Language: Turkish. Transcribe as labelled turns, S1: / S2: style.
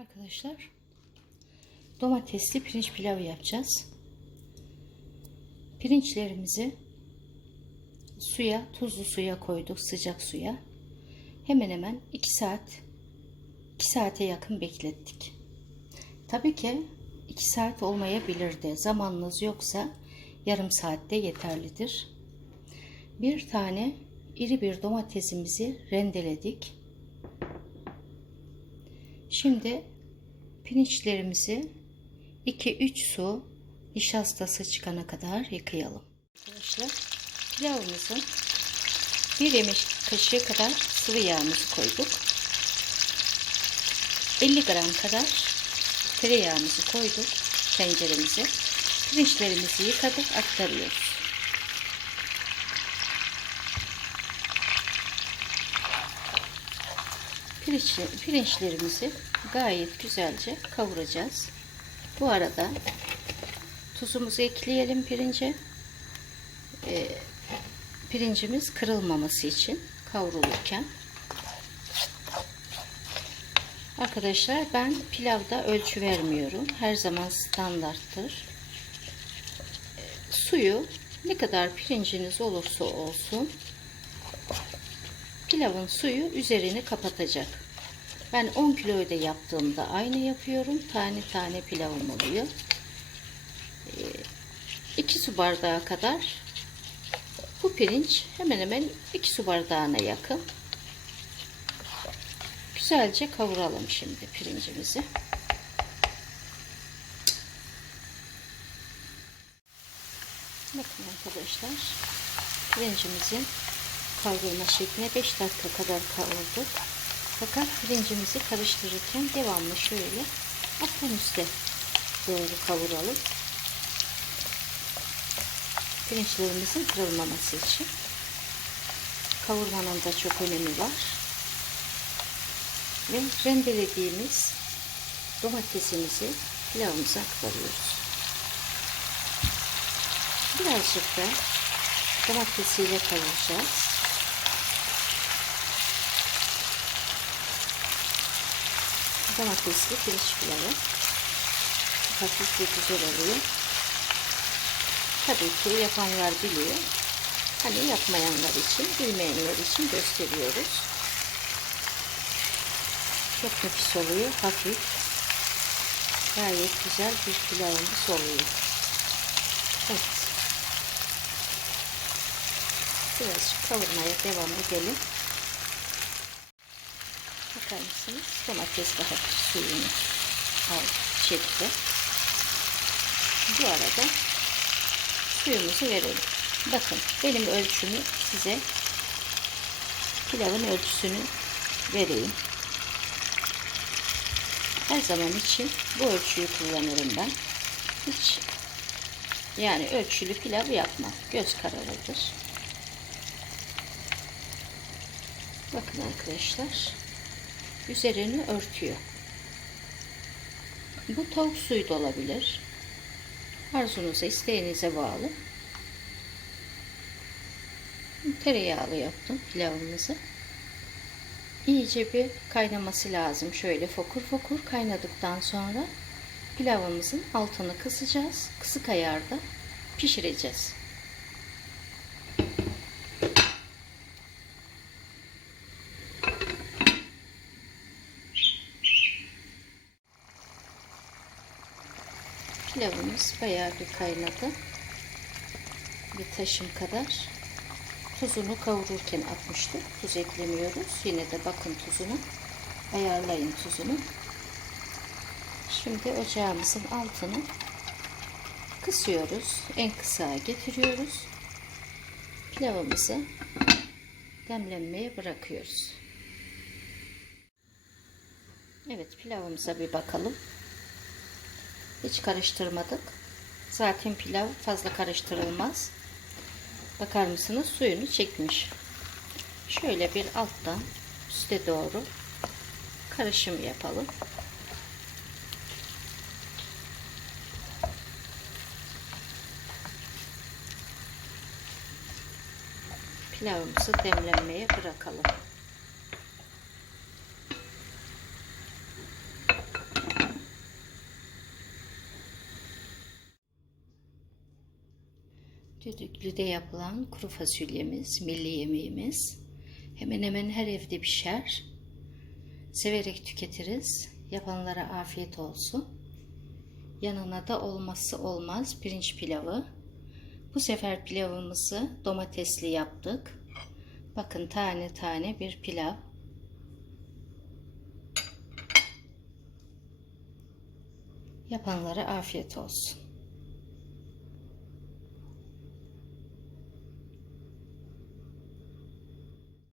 S1: Arkadaşlar domatesli pirinç pilavı yapacağız. Pirinçlerimizi suya, tuzlu suya koyduk, sıcak suya. Hemen hemen 2 saat 2 saate yakın beklettik. Tabii ki 2 saat olmayabilirdi. Zamanınız yoksa yarım saatte yeterlidir. Bir tane iri bir domatesimizi rendeledik. Şimdi pirinçlerimizi 2-3 su nişastası çıkana kadar yıkayalım. Arkadaşlar pilavımızın bir yemek kaşığı kadar sıvı yağımızı koyduk. 50 gram kadar tereyağımızı koyduk tenceremize. Pirinçlerimizi yıkadık aktarıyoruz. Pirinç, pirinçlerimizi gayet güzelce kavuracağız. Bu arada tuzumuzu ekleyelim pirince. Ee, pirincimiz kırılmaması için kavrulurken. Arkadaşlar ben pilavda ölçü vermiyorum. Her zaman standarttır. Ee, suyu ne kadar pirinciniz olursa olsun pilavın suyu üzerini kapatacak. Ben 10 kiloyu da yaptığımda aynı yapıyorum. Tane tane pilavım oluyor. 2 su bardağı kadar bu pirinç hemen hemen 2 su bardağına yakın. Güzelce kavuralım şimdi pirincimizi. Bakın arkadaşlar pirincimizin kavrulma şekline 5 dakika kadar kavurduk. Fakat pirincimizi karıştırırken devamlı şöyle alttan üste doğru kavuralım. Pirinçlerimizin kırılmaması için. Kavurmanın da çok önemi var. Ve rendelediğimiz domatesimizi pilavımıza aktarıyoruz. Birazcık da domatesiyle kavuracağız. Domatesli pirinç pilavı. Hafif ve güzel oluyor. Tabii ki yapanlar biliyor. Hani yapmayanlar için, bilmeyenler için gösteriyoruz. Çok nefis oluyor. Hafif. Gayet güzel bir pilavımız oluyor. Evet. Birazcık kavurmaya devam edelim. Bakar mısınız? Domates daha suyunu al, çekti. Bu arada suyumuzu verelim. Bakın benim ölçümü size pilavın ölçüsünü vereyim. Her zaman için bu ölçüyü kullanırım ben. Hiç yani ölçülü pilav yapmam. Göz kararıdır. Bakın arkadaşlar üzerini örtüyor. Bu tavuk suyu da olabilir. Arzunuza, isteğinize bağlı. Tereyağlı yaptım pilavımızı. İyice bir kaynaması lazım. Şöyle fokur fokur kaynadıktan sonra pilavımızın altını kısacağız. Kısık ayarda pişireceğiz. Pilavımız bayağı bir kaynadı. Bir taşım kadar. Tuzunu kavururken atmıştık. Tuz eklemiyoruz. Yine de bakın tuzunu. Ayarlayın tuzunu. Şimdi ocağımızın altını kısıyoruz. En kısa getiriyoruz. Pilavımızı demlenmeye bırakıyoruz. Evet pilavımıza bir bakalım. Hiç karıştırmadık. Zaten pilav fazla karıştırılmaz. Bakar mısınız? Suyunu çekmiş. Şöyle bir alttan üste doğru karışım yapalım. Pilavımızı demlenmeye bırakalım. Düdüklüde yapılan kuru fasulyemiz, milli yemeğimiz. Hemen hemen her evde pişer. Severek tüketiriz. Yapanlara afiyet olsun. Yanına da olmazsa olmaz pirinç pilavı. Bu sefer pilavımızı domatesli yaptık. Bakın tane tane bir pilav. Yapanlara afiyet olsun.